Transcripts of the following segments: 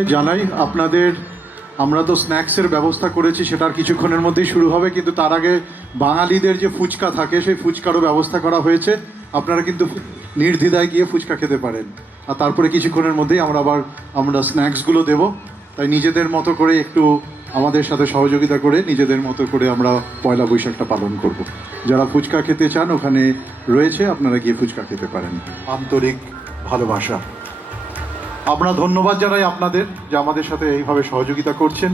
আপনাদের জানাই, আপনাদের আমরা তো স্ন্যাক্সের ব্যবস্থা করেছি, সেটার কিছুক্ষণের মধ্যেই শুরু হবে, কিন্তু তার আগে বাঙালিদের যে ফুচকা থাকে সেই ফুচকারও ব্যবস্থা করা হয়েছে। আপনারা কিন্তু নির্দ্বিধায় গিয়ে ফুচকা খেতে পারেন। আর তারপরে কিছুক্ষণের মধ্যেই আমরা স্ন্যাক্সগুলো দেব। তাই নিজেদের মতো করে একটু আমাদের সাথে সহযোগিতা করে নিজেদের মতো করে আমরা পয়লা বৈশাখটা পালন করব। যারা ফুচকা খেতে চান ওখানে রয়েছে, আপনারা গিয়ে ফুচকা খেতে পারেন। আন্তরিক ভালোবাসা। আমরা ধন্যবাদ জানাই আপনাদের যে আমাদের সাথে এইভাবে সহযোগিতা করছেন।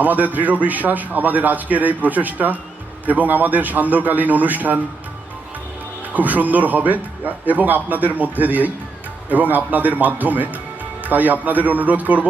আমাদের দৃঢ় বিশ্বাস আমাদের আজকের এই প্রচেষ্টা এবং আমাদের সান্ধ্যকালীন অনুষ্ঠান খুব সুন্দর হবে এবং আপনাদের মধ্যে দিয়েই এবং আপনাদের মাধ্যমে। তাই আপনাদের অনুরোধ করব,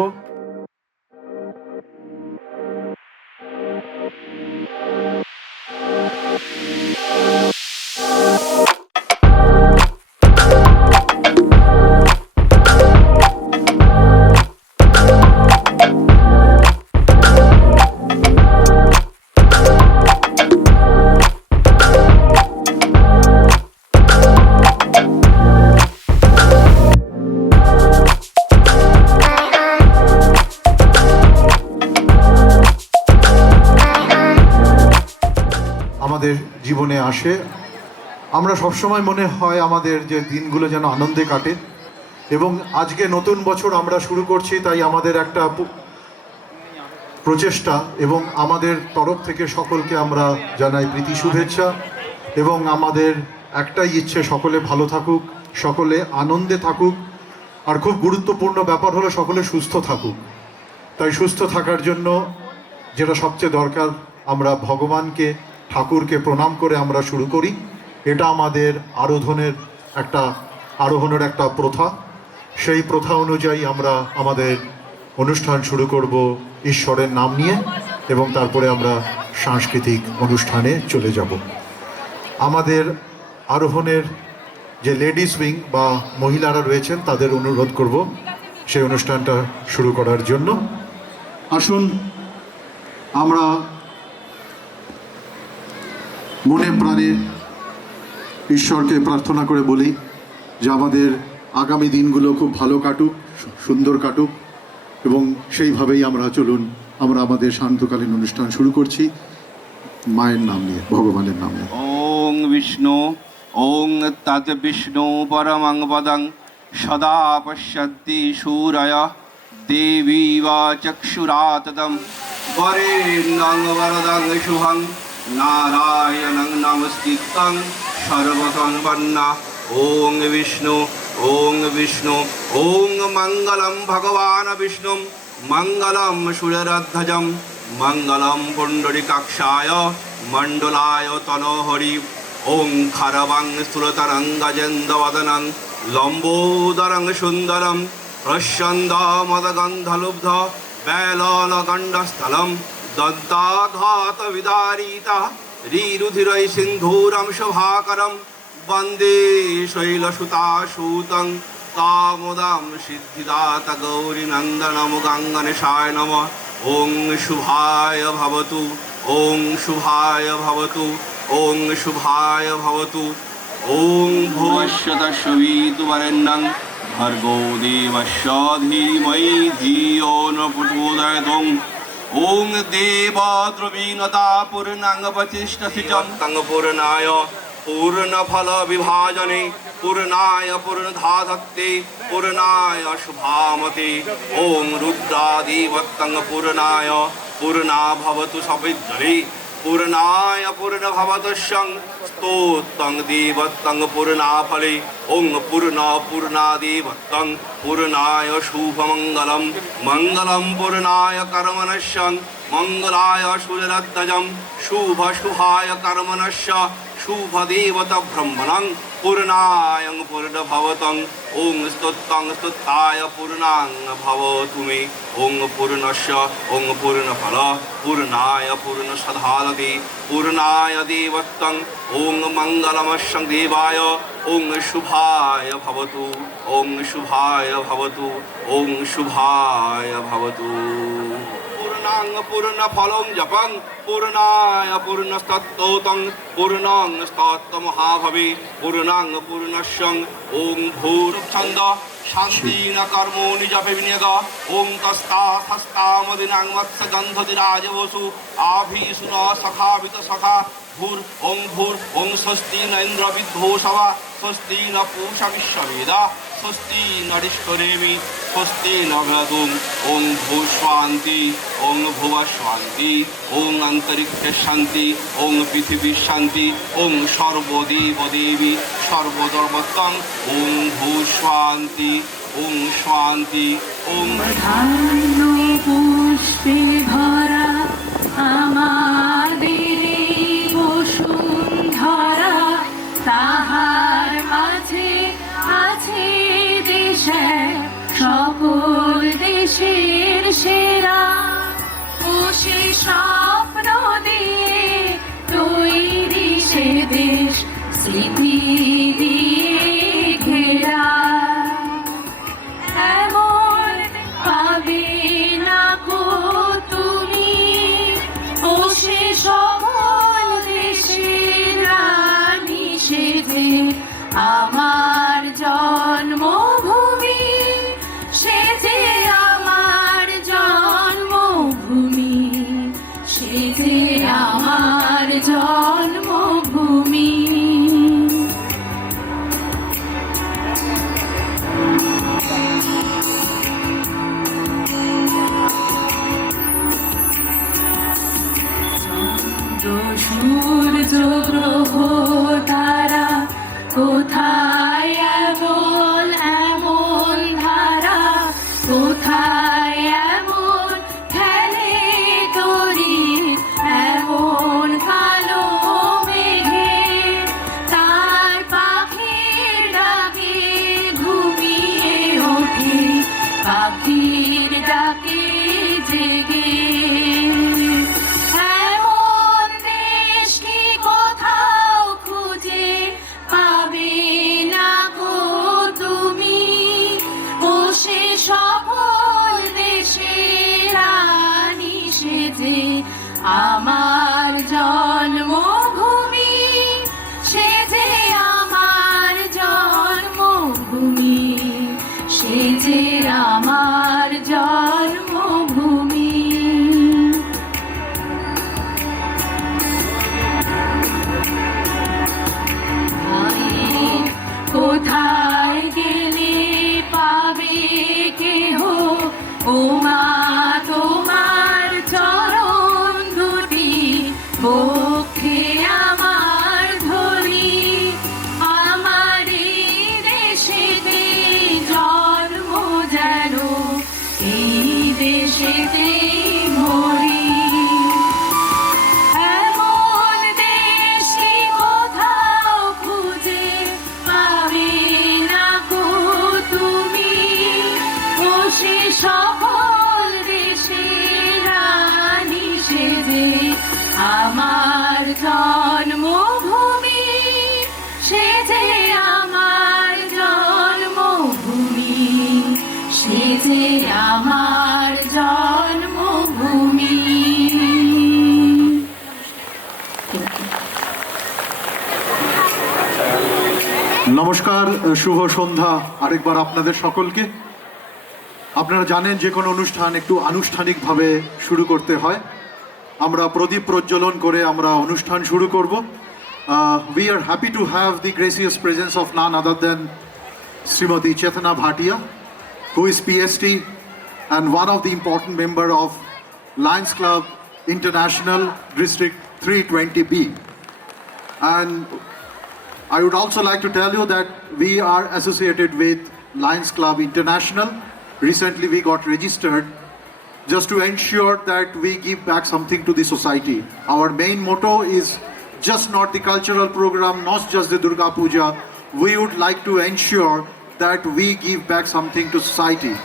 আমাদের জীবনে আসে, আমরা সবসময় মনে হয় আমাদের যে দিনগুলো যেন আনন্দে কাটে। এবং আজকে নতুন বছর আমরা শুরু করছি, তাই আমাদের একটা প্রচেষ্টা এবং আমাদের তরফ থেকে সকলকে আমরা জানাই প্রীতি শুভেচ্ছা। এবং আমাদের একটাই ইচ্ছে, সকলে ভালো থাকুক, সকলে আনন্দে থাকুক, আর খুব গুরুত্বপূর্ণ ব্যাপার হলো সকলে সুস্থ থাকুক। তাই সুস্থ থাকার জন্য যেটা সবচেয়ে দরকার, আমরা ভগবানকে, ঠাকুরকে প্রণাম করে আমরা শুরু করি। এটা আমাদের আরোহণের একটা প্রথা। সেই প্রথা অনুযায়ী আমরা আমাদের অনুষ্ঠান শুরু করব ঈশ্বরের নাম নিয়ে, এবং তারপরে আমরা সাংস্কৃতিক অনুষ্ঠানে চলে যাব। আমাদের আরোহণের যে লেডিস উইং বা মহিলারা রয়েছেন তাদের অনুরোধ করব সেই অনুষ্ঠানটা শুরু করার জন্য। আসুন আমরা মনে প্রাণে ঈশ্বরকে প্রার্থনা করে বলি যে আমাদের আগামী দিনগুলো খুব ভালো কাটুক, সুন্দর কাটুক, এবং সেইভাবেই আমরা আমাদের শান্তকালীন অনুষ্ঠান শুরু করছি মায়ের নাম নিয়ে, ভগবানের নাম নিয়ে। ওং বিষ্ণু ওং তৎ বিষ্ণু পরমং পদং সদা পশ্যন্তি শূরয় দেবী বা চক্ষুরাততম বরেণ্যং বরদং শুভং নারায়ণং নমস্কৃত্যং সর্বসম্পন্না। ওং বিষ্ণু ওং মঙ্গলম ভগবান বিষ্ণু মঙ্গলম সুরধ্বজম মঙ্গলম পুণ্ডরীকাক্ষায় মণ্ডলায় তনোহরি। ওং খরবং স্থূলতরং গজেন্দ্রবদনং লম্বোদরং সুন্দরম প্রস্যন্দমদগন্ধলুব্ধ বেললগণ্ডস্থলম দন্তাঘাত বিদারিতা রিরুধিরৈ সিন্ধূরম শোভাকরম বন্দে শৈলসুতাসূতং কামোদম সিদ্ধিদাত গৌরীনন্দনম গঙ্গনেশায় নমঃ। ওং শুভায় ভবতু ওং শুভায় ভবতু ওং শুভায় ভবতু। ওং ভুবস্য তস্যবিতুবরেণ্যং ভর্গো দেবস্য ধীমহি ধিয়ো ন প্রচোদয়াৎ। ওং দেবদ্রবীণতা পূর্ণাঙ্গ প্রতিষ্ঠিতং তং পূর্ণায় পূর্ণফল বিভাজনে পূর্ণায় পূর্ণধাধত্তে পূর্ণায় শুভামতে। ওং রুদ্রাদিবত্তং পূর্ণায় পূর্ণা ভবতু সবিদ্রে পূর্ণায় পূর্ণভবতস্যং স্তোত্তং দেবত্তং পূর্ণাফলে। ওং পূর্ণাদিবত্তং পূর্ণায় শুভমঙ্গলম মঙ্গলম পূর্ণায় কর্মণস্যং মঙ্গলায় সুরধ্বজম শুভায় কর্মণস্য শুভদেবত ব্রহ্মণং পূর্ণায়ং পূর্ণভবতং। ওং স্তোত্তায় পূর্ণাং ভবতু মে। ওং পূর্ণস্য ওং পূর্ণফল পূর্ণায় পূর্ণসধালতে পূর্ণায় দেবত্তং। ওং মঙ্গলমস্যং দেবায় ওং শুভায় ভবতু ওং শুভায় ভবতু ওং শুভায় ভবতু। পূর্ণাং পূর্ণফলং জপং पूर्णाय पूर्णस्तोतं पूर्णं स्तोत्रमहाभवे पूर्णां पूर्णस्यं ॐ भूर्छन्द शान्ति न कर्मो निजपे विनियोग ॐ तस्ताहस्तामदिनां मत्स्यगन्धतिराजवसु आभीषु न सखावित सखा भूर् ॐ स्वस्ति न इन्द्रविद्धोषवा स्वस्ति न पूषा विश्ववेदा स्वस्ति नरिष्करेमि स्वस्ति न भ्रतुं ॐ भूस्वान्ति ॐ भुवस्वान्ति ॐ अन्तरिक्षे शान्ति ॐ पृथिवी शान्ति ॐ सर्वदेवदेवी सर्वधर्मत्वं ॐ भूस्वान्ति ॐ शान्ति ॐ ধান্য পুষ্পে ভরা আমাদের এই বসুন্ধরা, তাহার মাঝে আছে দেশের সকল দেশের সেরা। ও সে স্বপ্ন দিয়ে তৈরি সে দেশ স্মৃতি দিয়ে ঘেরা। এমন পাবে না কো তুমি, ও সে সকল দেশের রানী সেজে আমার জন্মভূমি, সেজে আমার জন্মভূমি, সেজে আমার জন্মভূমি। সূর্য গ্রহ তারা কোথায় এমন এমন ধারা, কোথায় এমন খেলে তরি এমন কালো মেঘে, তার পাখির ডাকে ঘুমিয়ে ওঠে পাখির ডাকে জেগে। সকল দেশের রানী সেজে আমার জন্মভূমি, সেজে আমার জন্মভূমি, সেজে আমার জন্মভূমি। কোথায় গেলে পাবে কেহ ও মা তোমার চরণ দুটি, বক্ষে আমার ধরি। আমার এই দেশেতে জন্ম যেন এই দেশেতে মরি। এমন দেশ কি কোথাও খুঁজে পাবে না কো তুমি, ও সে সকল দেশের রানী সেজে আমার জন্মভূমি, সেজে আমার জন্মভূমি, সেজে আমার জন্মভূমি। নমস্কার, শুভ সন্ধ্যা আরেকবার আপনাদের সকলকে। আপনারা জানেন যে কোনো অনুষ্ঠান একটু আনুষ্ঠানিকভাবে শুরু করতে হয়। আমরা প্রদীপ প্রজ্বলন করে আমরা অনুষ্ঠান শুরু করব। We are happy to have the gracious presence of none other than Srimati Chetna Bhatia, who is PhD and one of the important member of Lions Club International District 320B. And I would also like to tell you that we are associated with Lions Club International. Recently we got registered just to ensure that we give back something to the society. Our main motto is just not the cultural program, not just the Durga Puja. We would like to ensure that we give back something to society.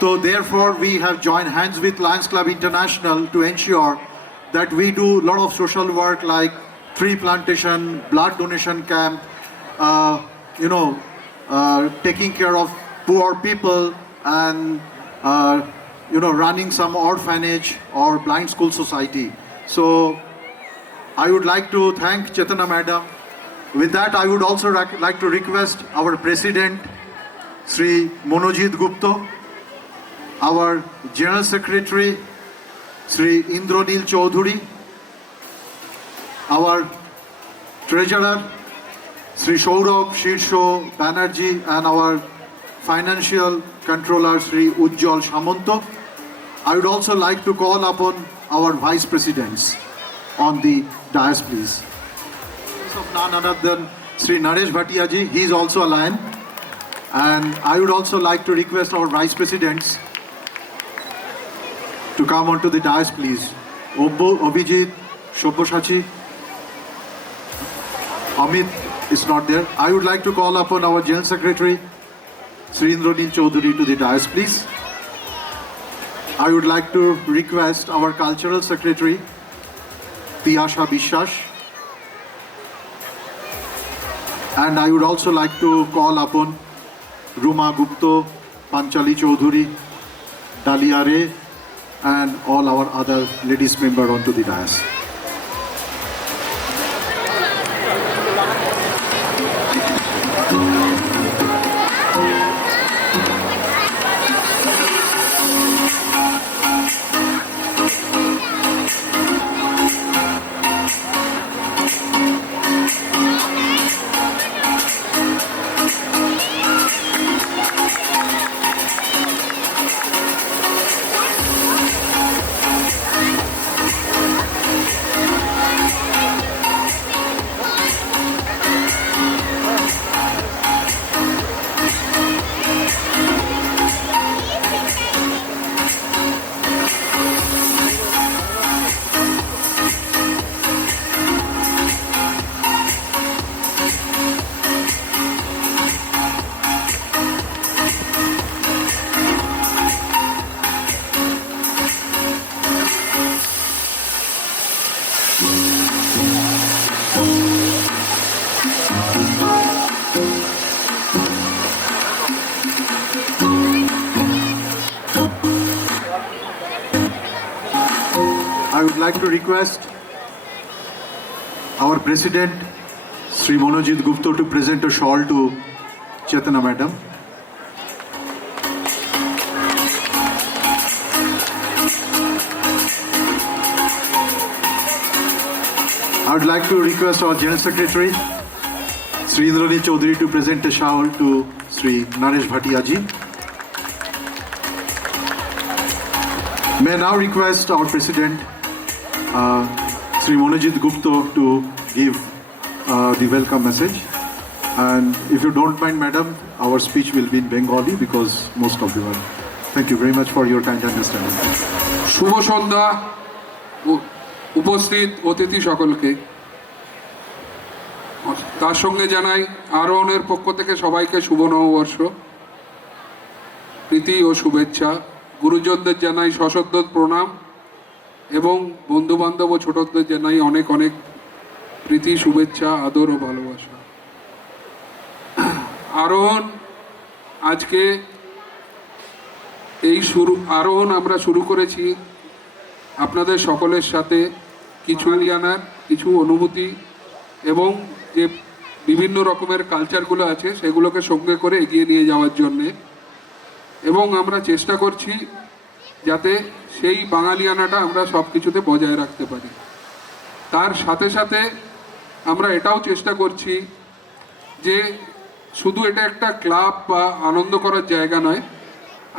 So therefore we have joined hands with Lions Club International to ensure that we do a lot of social work like tree plantation, blood donation camp, taking care of poor people, and running some orphanage or blind school society. So I would like to thank Chetana Madam. With that, I would also like to request our President, Sri Monojit Gupta, our General Secretary, Sri Indranil Chaudhuri, our Treasurer, Sri Saurabh Shirsho Banerjee, and our Financial Controller, Sri Ujjwal Samanto. I would also like to call upon our Vice Presidents on the dais, please. Of none other than Sri Naresh Bhatia ji, he is also a lion. And I would also like to request our Vice Presidents to come onto the dais, please. Abhijit, Shobhashachi, Amit is not there. I would like to call upon our General Secretary, Sri Indranil Chaudhuri, to the dais, please. I would like to request our Cultural Secretary, Tiyasha Bishwash. And I would also like to call upon Ruma Gupta, Panchali Chaudhuri, Dalia Ray, and all our other ladies members onto the dais. I would like to request our President, Sri Monojit Gupta, to present a shawl to Chetana Madam. I would like to request our General Secretary, Sri Indranil Chaudhuri, to present a shawl to Sri Naresh Bhatia ji. May I now request our President, Sri Monojit Gupta, to give the welcome message. And if you don't mind, Madam, our speech will be in Bengali because most of you are. Thank you very much for your kind understanding. শুভ সন্ধ্যা উপস্থিত অতিথি সকলকে, তার সঙ্গে জানাই আরোহণের পক্ষ থেকে সবাইকে শুভ নববর্ষ, প্রীতি ও শুভেচ্ছা। গুরুজনদের জানাই সশ্রদ্ধ প্রণাম এবং বন্ধুবান্ধব ও ছোটদের জানাই অনেক অনেক প্রীতি, শুভেচ্ছা, আদর ও ভালোবাসা। আরোহণ আজকে আরোহণ আমরা শুরু করেছি আপনাদের সকলের সাথে কিছু আলিয়ানার কিছু অনুভূতি এবং যে বিভিন্ন রকমের কালচারগুলো আছে সেগুলোকে সঙ্গে করে এগিয়ে নিয়ে যাওয়ার জন্যে, এবং আমরা চেষ্টা করছি যাতে সেই বাঙালিয়ানাটা আমরা সব কিছুতে বজায় রাখতে পারি। তার সাথে সাথে আমরা এটাও চেষ্টা করছি যে শুধু এটা একটা ক্লাব বা আনন্দ করার জায়গা নয়,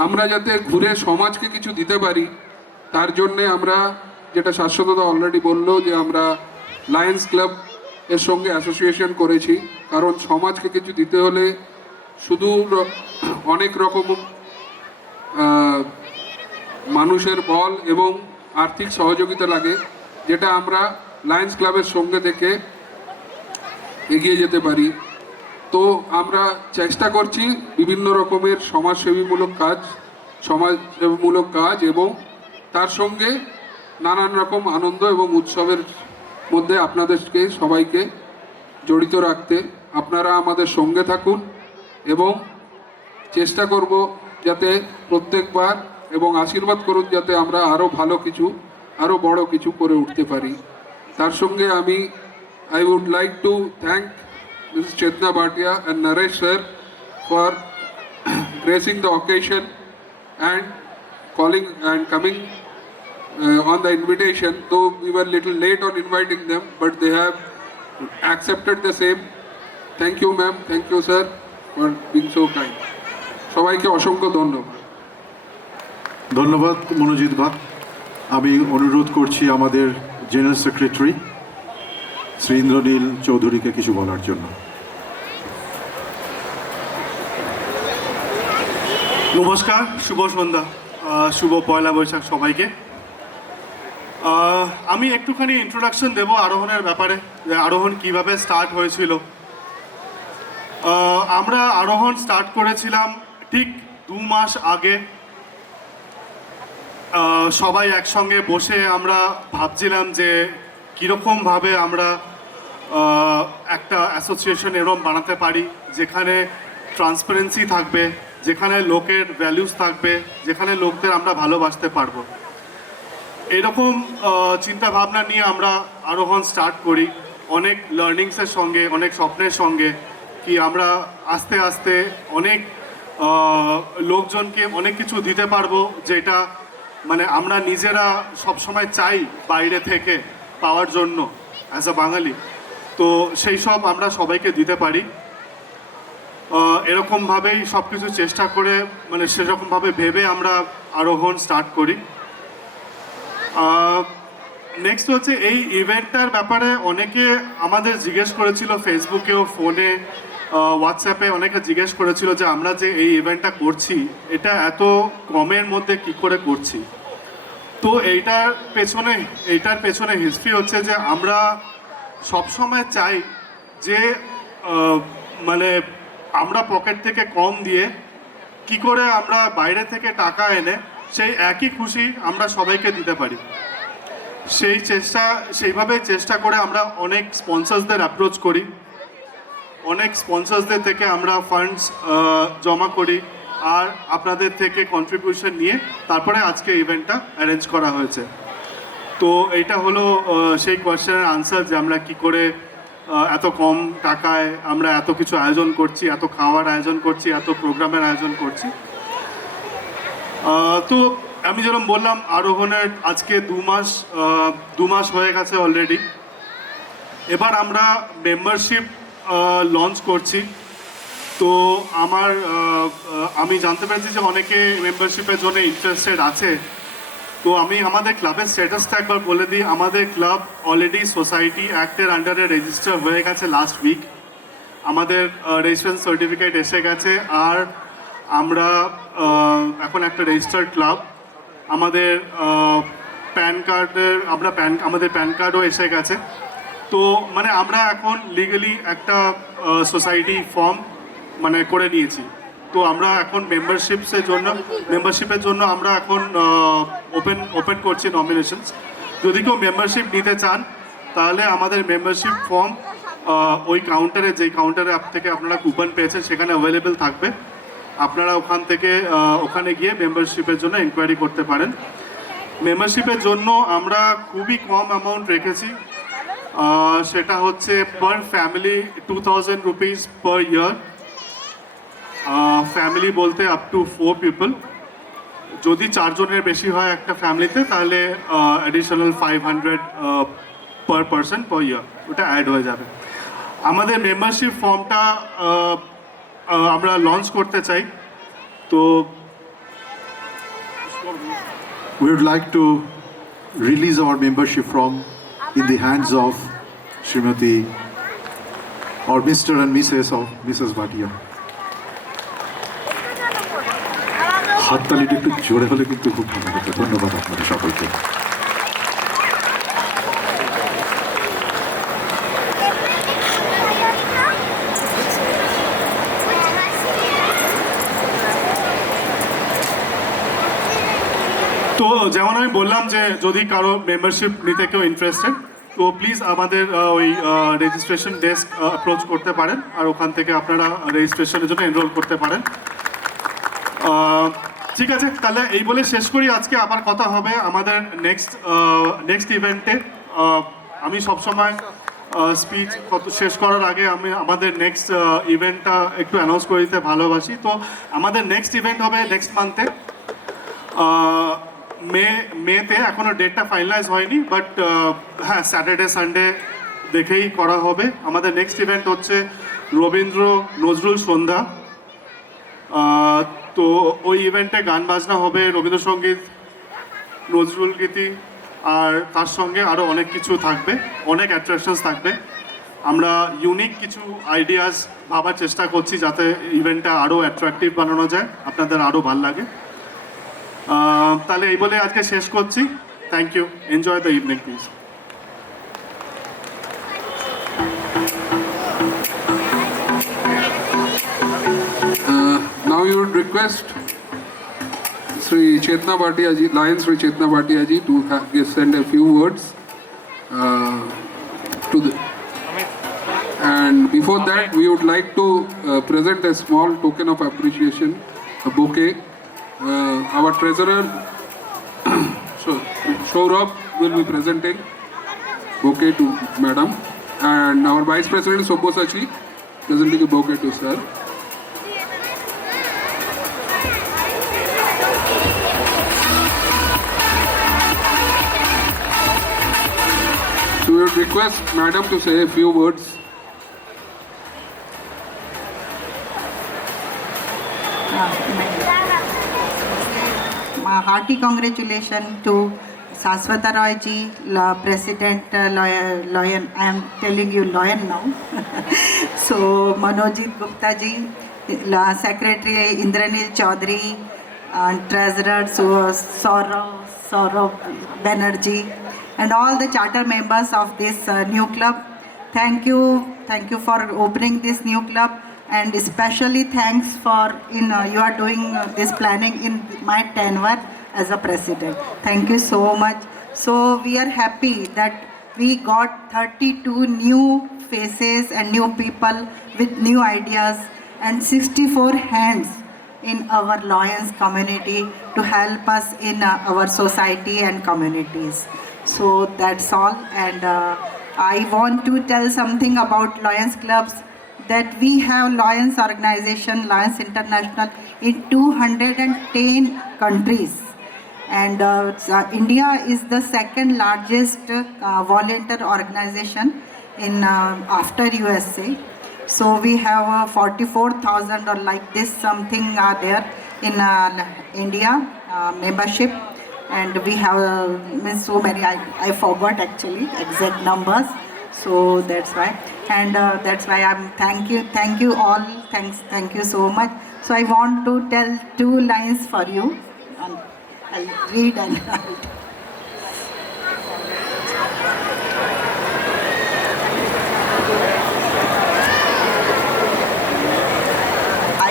আমরা যাতে ঘুরে সমাজকে কিছু দিতে পারি তার জন্যে আমরা, যেটা শাশ্বতদা অলরেডি বললো, যে আমরা লায়ন্স ক্লাব এর সঙ্গে অ্যাসোসিয়েশন করেছি। কারণ সমাজকে কিছু দিতে হলে শুধু অনেক রকম মানুষের বল এবং আর্থিক সহযোগিতা লাগে, যেটা আমরা লায়ন্স ক্লাবের সঙ্গে থেকে এগিয়ে যেতে পারি। তো আমরা চেষ্টা করছি বিভিন্ন রকমের সমাজসেবীমূলক কাজ এবং তার সঙ্গে নানান রকম আনন্দ এবং উৎসবের মধ্যে আপনাদেরকে সবাইকে জড়িত রাখতে। আপনারা আমাদের সঙ্গে থাকুন এবং চেষ্টা করব যাতে প্রত্যেকবার, এবং আশীর্বাদ করুন যাতে আমরা আরও ভালো কিছু আরও বড় কিছু করে উঠতে পারি। তার সঙ্গে আমি I would like to thank Mrs Chetna Bhatia and Naresh sir for gracing the occasion and calling and coming on the invitation, though we were little late on inviting them, but they have accepted the same. Thank you ma'am, thank you sir for being so kind. সবাইকে অসংখ্য ধন্যবাদ। ধন্যবাদ মনোজিৎ ভাট। আমি অনুরোধ করছি আমাদের general secretary Shri Indranil চৌধুরীকে কিছু বলার জন্য। নমস্কার, শুভ সন্ধ্যা, শুভ পয়লা বৈশাখ সবাইকে। আমি একটুখানি ইন্ট্রোডাকশন দেব আরোহণের ব্যাপারে, যে আরোহণ কিভাবে স্টার্ট হয়েছিল। আমরা আরোহণ স্টার্ট করেছিলাম ঠিক 2 মাস আগে। সবাই একসঙ্গে বসে আমরা ভাবছিলাম যে কীরকমভাবে আমরা একটা অ্যাসোসিয়েশন এরম বানাতে পারি যেখানে ট্রান্সপারেন্সি থাকবে, যেখানে লোকের ভ্যালুস থাকবে, যেখানে লোকদের আমরা ভালোবাসতে পারবো। এরকম চিন্তা ভাবনা নিয়ে আমরা আরোহণ স্টার্ট করি, অনেক লার্নিংসের সঙ্গে, অনেক স্বপ্নের সঙ্গে, কি আমরা আস্তে আস্তে অনেক লোকজনকে অনেক কিছু দিতে পারবো, যেটা মানে আমরা নিজেরা সবসময় চাই বাইরে থেকে পাওয়ার জন্য অ্যাজ আ বাঙালি। তো সেই সব আমরা সবাইকে দিতে পারি। এরকমভাবেই সব কিছু চেষ্টা করে, মানে সেরকমভাবে ভেবে আমরা আরোহণ স্টার্ট করি। নেক্সট হচ্ছে এই ইভেন্টটার ব্যাপারে অনেকে আমাদের জিজ্ঞেস করেছিল, ফেসবুকেও, ফোনে, হোয়াটসঅ্যাপে অনেকে জিজ্ঞেস করেছিল যে আমরা যে এই ইভেন্টটা করছি এটা এত কমের মধ্যে কি করে করছি। তো এইটার পেছনে হিস্ট্রি হচ্ছে যে আমরা সবসময় চাই যে মানে আমরা পকেট থেকে কম দিয়ে কি করে আমরা বাইরে থেকে টাকা এনে সেই একই খুশি আমরা সবাইকে দিতে পারি। সেইভাবে চেষ্টা করে আমরা অনেক স্পন্সরসদের অ্যাপ্রোচ করি, অনেক স্পন্সরসদের থেকে আমরা ফান্ডস জমা করি, আর আপনাদের থেকে কন্ট্রিবিউশন নিয়ে তারপরে আজকে ইভেন্টটা অ্যারেঞ্জ করা হয়েছে। তো এইটা হলো সেই কোয়েশ্চেনের আনসার, যে আমরা কি করে এত কম টাকায় আমরা এত কিছু আয়োজন করছি, এত খাওয়ার আয়োজন করছি, এত প্রোগ্রামের আয়োজন করছি। তো আমি যেরকম বললাম, আরোহণের আজকে 2 মাস হয়ে গেছে অলরেডি। এবার আমরা মেম্বারশিপ লঞ্চ করছি। তো আমি জানতে পেরেছি যে অনেকে মেম্বারশিপের জন্য ইন্টারেস্টেড আছে। তো আমি আমাদের ক্লাবের স্ট্যাটাসটা একবার বলে দিই। আমাদের ক্লাব অলরেডি সোসাইটি অ্যাক্টের আন্ডারে রেজিস্টার হয়ে গেছে লাস্ট উইক। আমাদের রেজিস্ট্রেশন সার্টিফিকেট এসে গেছে, আর আমরা এখন একটা রেজিস্টার্ড ক্লাব। আমাদের আমাদের প্যান কার্ডও এসে গেছে। তো মানে আমরা এখন লিগালি একটা সোসাইটি ফর্ম মানে করে নিয়েছি। তো আমরা এখন মেম্বারশিপের জন্য আমরা এখন ওপেন করছি নমিনেশনস। যদি কেউ মেম্বারশিপ নিতে চান তাহলে আমাদের মেম্বারশিপ ফর্ম ওই কাউন্টারে, যেই কাউন্টারে থেকে আপনারা কুপন পেয়েছেন সেখানে অ্যাভেলেবেল থাকবে। আপনারা ওখানে গিয়ে মেম্বারশিপের জন্য এনকোয়ারি করতে পারেন। মেম্বারশিপের জন্য আমরা খুবই কম অ্যামাউন্ট রেখেছি, সেটা হচ্ছে পার ফ্যামিলি 2000 রুপিস পার ইয়ার। ফ্যামিলি বলতে আপ টু 4 পিপল। যদি 4 জনের বেশি হয় একটা ফ্যামিলিতে তাহলে অ্যাডিশনাল 500 পার পারসন পার ইয়ার, ওটা অ্যাড হয়ে যাবে। আমাদের মেম্বারশিপ ফর্মটা আমরা লঞ্চ করতে চাই। তো We would like to release our membership form in the hands of Srimati or Mr. and Mrs. Bhatia. হাততালিটা একটু জোরে হলে কিন্তু খুব ভালো হতো। ধন্যবাদ আপনাদের সকলকে। তো যেমন আমি বললাম যে যদি কারো মেম্বারশিপ নিতে কেউ ইন্টারেস্টেড, তো প্লিজ আমাদের ওই রেজিস্ট্রেশন ডেস্ক অ্যাপ্রোচ করতে পারেন, আর ওখান থেকে আপনারা রেজিস্ট্রেশনের জন্য এনরোল করতে পারেন। ঠিক আছে, তাহলে এই বলে শেষ করি আজকে। আবার কথা হবে আমাদের নেক্সট ইভেন্টে। আমি সবসময় স্পিচ শেষ করার আগে আমি আমাদের নেক্সট ইভেন্টটা একটু অ্যানাউন্স করে দিতে ভালোবাসি। তো আমাদের নেক্সট ইভেন্ট হবে নেক্সট মান্থে মেতে। এখনও ডেটটা ফাইনালাইজ হয়নি, বাট হ্যাঁ স্যাটারডে সানডে দেখেই করা হবে। আমাদের নেক্সট ইভেন্ট হচ্ছে রবীন্দ্র নজরুল সন্ধ্যা। তো ওই ইভেন্টে গান বাজনা হবে, রবীন্দ্রসঙ্গীত, নজরুল গীতি, আর তার সঙ্গে আরও অনেক কিছু থাকবে, অনেক অ্যাট্রাকশনস থাকবে। আমরা ইউনিক কিছু আইডিয়াস ভাবার চেষ্টা করছি যাতে ইভেন্টটা আরও অ্যাট্রাকটিভ বানানো যায়, আপনাদের আরও ভালো লাগে। তাহলে এই বলে আজকে শেষ করছি। Thank you, enjoy the evening please. Now you would request Sri Chetna Bhatia ji, Lion Sri Chetna Bhatia ji to send a few words to the. And before that, we would like to present a small token of appreciation, a bouquet. Our treasurer, Saurabh, will be presenting bouquet to Madam, and our Vice President Sobbosachi presenting a bouquet to Sir. So we would request Madam to say a few words. My hearty congratulations to Saswata Roy ji, President Lion. I am telling you Lion now. So Manojit Gupta ji, Secretary Indranil Chaudhary, and Treasurer Saurav Banerjee, and all the charter members of this new club. Thank you for opening this new club, and especially thanks for you are doing this planning in my tenure as a president. Thank you so much. So we are happy that we got 32 new faces and new people with new ideas and 64 hands in our Lions community to help us in our society and communities. So that's all, and I want to tell something about Lions clubs, that we have Lions organization, Lions International, in 210 countries, and India is the second largest volunteer organization in after USA. So we have 44,000 or like this something are there in India membership, and we have so many, I forgot actually exact numbers. So that's why, and that's why I'm thank you all, thank you so much. So I want to tell 2 lines for you, and I'll read and write.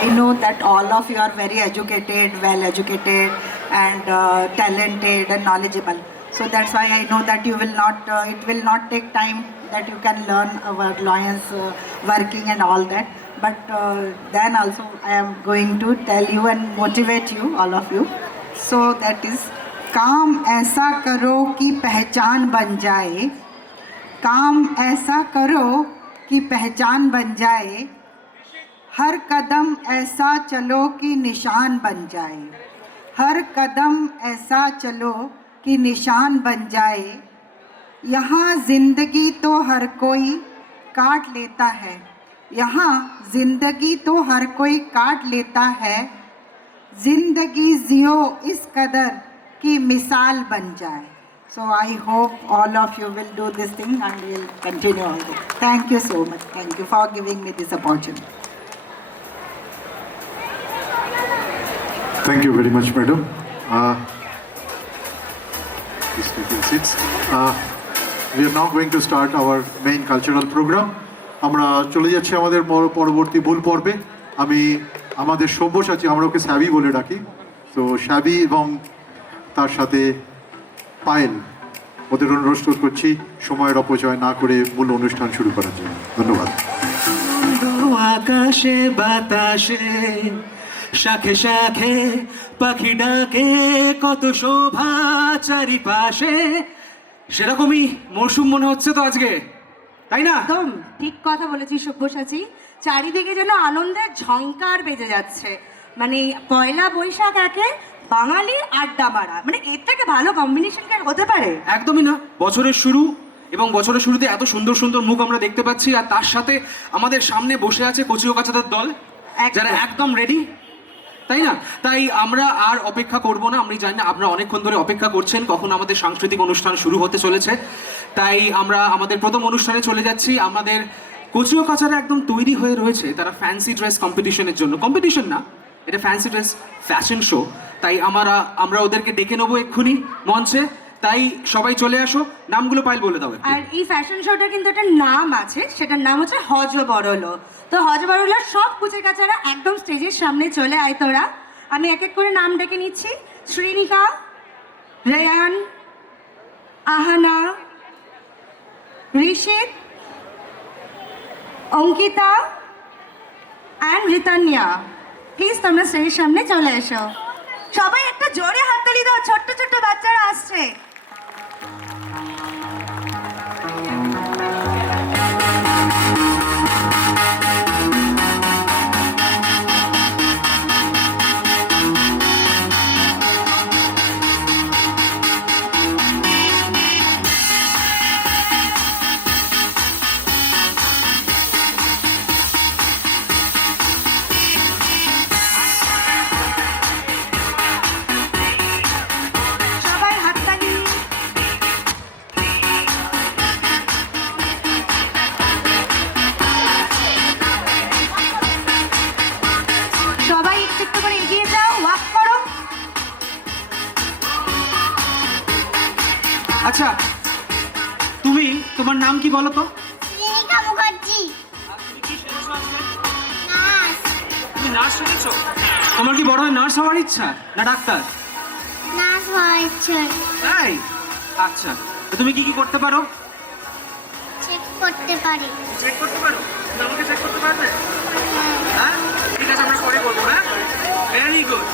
I know that all of you are very educated, well educated, and talented and knowledgeable. So that's why I know that you will not, it will not take time that you can learn our Lions working and all that. But then also I am going to tell you and motivate you, all of you. So that is, काम ऐसा करो कि पहचान बन जाए, काम ऐसा करो कि पहचान बन जाए, हर कदम ऐसा चलो कि निशान बन जाए, हर कदम ऐसा चलो कि निशान बन जाए। यहाँ ज़िंदगी तो हर कोई काट लेता है, यहाँ ज़िंदगी तो हर कोई काट लेता है, ज़िंदगी जियो इस कदर कि मिसाल बन जाए। So I hope all of you will do this thing and will continue all this. Thank you so much. Thank you for giving me this opportunity. Thank you very much, madam. Please take your seats. We are now going to start our main cultural program. আমরা চলে যাচ্ছি আমাদের পরবর্তী মূল পর্বে। আমি আমাদের সব্যসাচী, আমরা ওকে শ্যাবি বলে ডাকি, তো শ্যাবি এবং তার সাথে পায়েল, ওদের অনুরোধ করছি সময়ের অপচয় না করে মূল অনুষ্ঠান শুরু করার জন্য। ধন্যবাদ। আকাশে বাতাসে শাখে শাখে পাখি ডাকে কত শোভা চারিপাশে। সেরকমই মরশুম মনে হচ্ছে তো আজকে, তাই না? একদম ঠিক কথা বলেছিস সব্যসাচী, চারিদিকে যেন আনন্দের ঝংকার বেজে যাচ্ছে। মানে পয়লা বৈশাখ একে বাঙালি আড্ডা মারা, মানে এর থেকে ভালো কম্বিনেশন কি আর হতে পারে? একদমই না। বছরের শুরু, এবং বছরের শুরুতে এত সুন্দর সুন্দর মুখ আমরা দেখতে পাচ্ছি, আর তার সাথে আমাদের সামনে বসে আছে কচি ও কাচাদের দল, যারা একদম রেডি, তাই না? তাই আমরা আর অপেক্ষা করব না। আমি জানি না আপনারা অনেকক্ষণ ধরে অপেক্ষা করছেন কখন আমাদের সাংস্কৃতিক অনুষ্ঠান শুরু হতে চলেছে। তাই আমরা আমাদের প্রথম অনুষ্ঠানে চলে যাচ্ছি। আমাদের কচি ও কাচারা একদম তৈরি হয়ে রয়েছে তারা ফ্যান্সি ড্রেস কম্পিটিশনের জন্য। কম্পিটিশন না, এটা ফ্যান্সি ড্রেস ফ্যাশন শো। তাই আমরা ওদেরকে ডেকে নেবো এক্ষুনি মঞ্চে। তাই সবাই চলে আসো। নামগুলো পাইল বলে দাও একটু। আর এই ফ্যাশন শোটা কিন্তু একটা নাম আছে, সেটার নাম হচ্ছে হজ বরলো। তো হজ বরলোর সব কুচে কাচারা একদম স্টেজের সামনে চলে আয় তোরা। আমি এক এক করে নাম ডেকে নিচ্ছি। শ্রীনিকা, রেয়ান, আহানা, ঋষিত, অঙ্কিতা অ্যান্ড রিতান্যা। প্লিজ তোমরা স্টেজের সামনে চলে এসো। সবাই একটা জোরে হাততালি দাও, ছোট্ট ছোট্ট বাচ্চারা আসছে। সবাই হাততালি। সবাই একটু একটু করে এগিয়ে যাও, ওয়াক করো। আচ্ছা, তোমার নাম কি বলো তো? শ্রীনিকা মুখার্জি। নার্স। তুমি নার্স শিখেছো? তোমার কি বড় হয়ে নার্স হওয়ার ইচ্ছা না ডাক্তার? নার্স হওয়ার ইচ্ছে। তাই? আচ্ছা, তো তুমি কি কি করতে পারো? চেক করতে পারি। চেক করতে পারো? তুমি আমাকে চেক করতে পারবে? হ্যাঁ, ঠিক আছে, আমরা পরে করবো। হ্যাঁ, ভেরি গুড।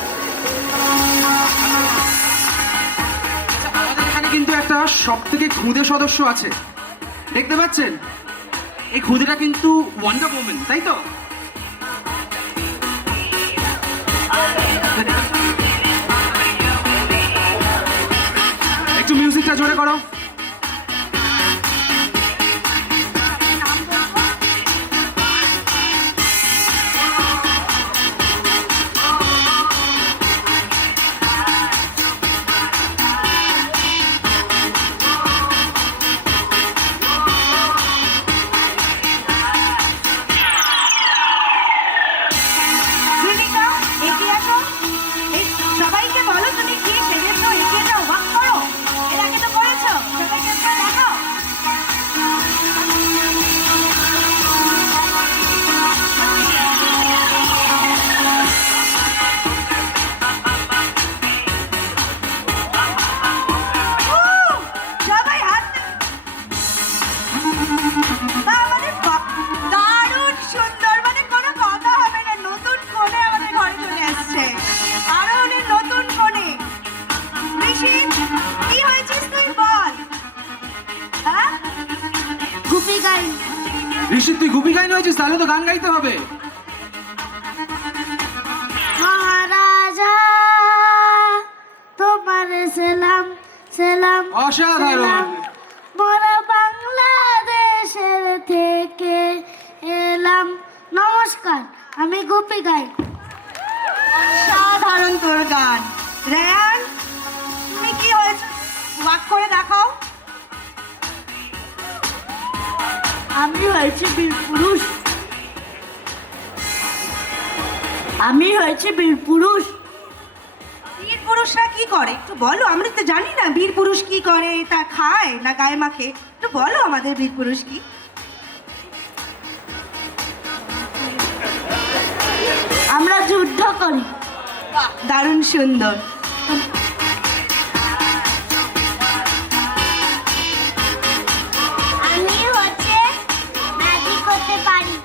আমাদের এখানে কিন্তু একটা সব থেকে খুদে সদস্য আছে, দেখতে পাচ্ছেন? এই খুদেটা কিন্তু ওয়ান্ডার ওম্যান, তাই তো? একটু মিউজিকটা জোরে করো। শ্রীনিকা, এগিয়ে আসো। এই সবাইকে বলো তুমি কি সেজেছো, এগিয়ে যাও, ওয়াক করো। এর আগে তো করেছো, সবাইকে একবার দেখাও। সবাই হাত দারুণ সুন্দর, মানে কোনো কথা হবে না। নতুন ফোনে আমাদের ঘরে চলে আসছে, আরো অনেক নতুন ফোনে। ঋষি, কি হয়েছিস তুই বল? হ্যাঁ, গুপি গাই। ঋষি, তুই গুপি গাইন হয়েছিস? তাহলে তো গান গাইতে হবে। মহারাজা তোমার সেলাম সেলাম অসাধারণ। সেলাম। মোরা বাংলাদেশের থেকে এলাম। নমস্কার, আমি গুপি গাই। সাধারণ তোর গান। রেয়ান, তুমি কি হয়েছে, ওয়াক করে দেখাও। আমি হয়েছি বীর পুরুষ। আমি হয়েছি বীর পুরুষ। বীর পুরুষরা কি করে একটু বলো, আমরা তো জানি না বীর পুরুষ কি করে, তা খায় না গায়ে মাখে, একটু বলো আমাদের বীর পুরুষ কি। আমরা যুদ্ধ করি। বাহ, দারুণ সুন্দর। আমি হচ্ছে ম্যাজিক করতে পারি।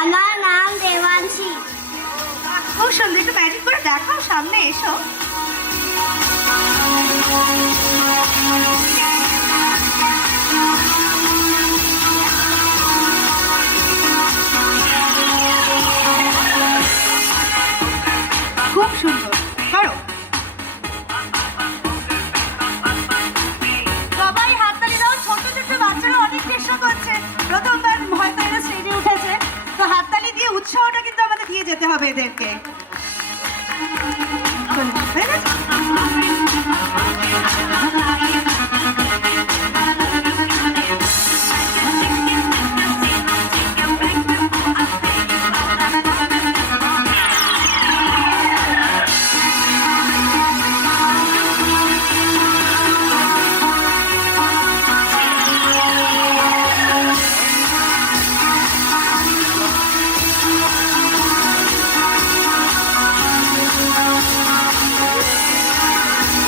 আমার নাম দেব সুন্দর, একটু ম্যাজিক করে দেখাও, সামনে এসো। খুব সুন্দর, করো। সবাই হাততালি দাও, ছোট ছোট বাচ্চারা অনেক চেষ্টা করছে, প্রথমবার হয়তো এরা স্টেজে উঠেছে, তো হাততালি দিয়ে উৎসাহটা কিন্তু আমাদের দিয়ে যেতে হবে এদেরকে। হয়ে গেছে?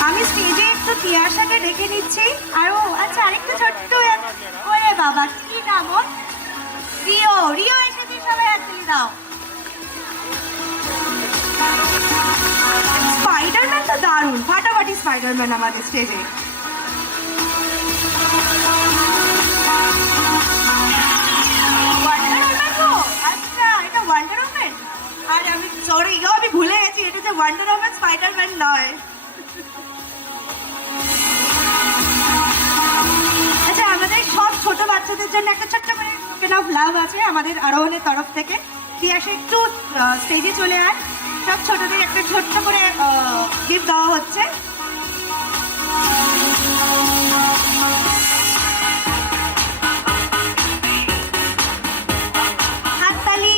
আমি স্টেজে একটু তিয়াশাকে ডেকে নিচ্ছি। আর ও আচ্ছা, আরেকটু ছোট্ট ওরে বাবা, কি নাম ওর? রিও। রিও এসেছে, সবাই হাততালি দাও। স্পাইডারম্যান তো দারুণ, ফাটাফাটি স্পাইডারম্যান আমাদের স্টেজে। ওয়ান্ডার ওম্যান তো? আচ্ছা, এটা ওয়ান্ডার ওম্যান। আর আমি সরি গো, আমি ভুলে গেছি এটা যে ওয়ান্ডার ওম্যান, স্পাইডারম্যান নয়। আচ্ছা, আমাদের সব ছোট বাচ্চাদের জন্য একটা ছোট্ট করে টোকেন অফ লাভ আছে আমাদের আরোহণের তরফ থেকে। তিয়াশা একটু স্টেজে চলে আয়, সব ছোটদের একটা ছোট্ট করে গিফট দেওয়া হচ্ছে। হাততালি।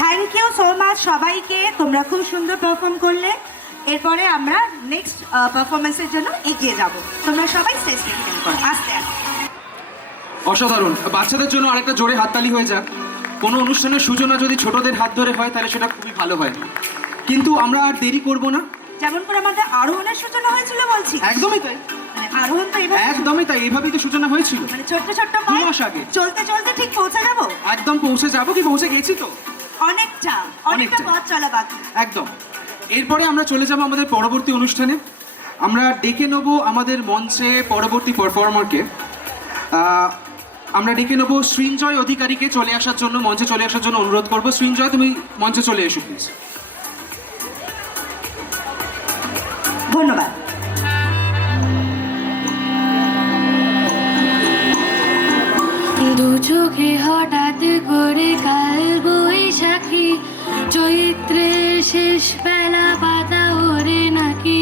থ্যাংক ইউ সো মাচ সবাইকে, তোমরা খুব সুন্দর পারফর্ম করলে। এরপরে আমরা নেক্সট পারফরমেন্সের জন্য এগিয়ে যাব। তোমরা সবাই স্টেজ থেকে করো আস্তে আস্তে। অসাধারণ। বাচ্চাদের জন্য আরেকটা জোরে হাততালি হয়ে যাক। কোনো অনুষ্ঠানের সূচনা যদি ছোটদের হাত ধরে হয় তাহলে সেটা খুবই ভালো হয়। কিন্তু আমরা আর দেরি করব না, যেমন করে আমাদের আরোহণের সূচনা হয়েছিল বলছি। একদমই তাই, মানে আরোহণ তো এভাবে, একদমই তাই, এভাবেই তো সূচনা হয়েছিল। মানে ছোট্ট ছোট্ট দু পায়ে মাস আগে। চলতে চলতে ঠিক পৌঁছে যাবো। একদম পৌঁছে যাবো, কি পৌঁছে গেছি তো অনেকটা অনেকটা। পথ চলা বাকি। একদম। এরপরে আমরা চলে যাব আমাদের পরবর্তী অনুষ্ঠানে। আমরা ডেকে নেব আমাদের মঞ্চে পরবর্তী পারফর্মারকে। আমরা ডেকে নেব সৃঞ্জয় অধিকারীকে চলে আসার জন্য, মঞ্চে চলে আসার জন্য অনুরোধ করবো। সৃঞ্জয়, তুমি মঞ্চে চলে এসো প্লিজ। ধন্যবাদ। দু চোখে হঠাৎ করে কাল বৈশাখী, চৈত্রের শেষ বেলা পাতা ওরে নাকি,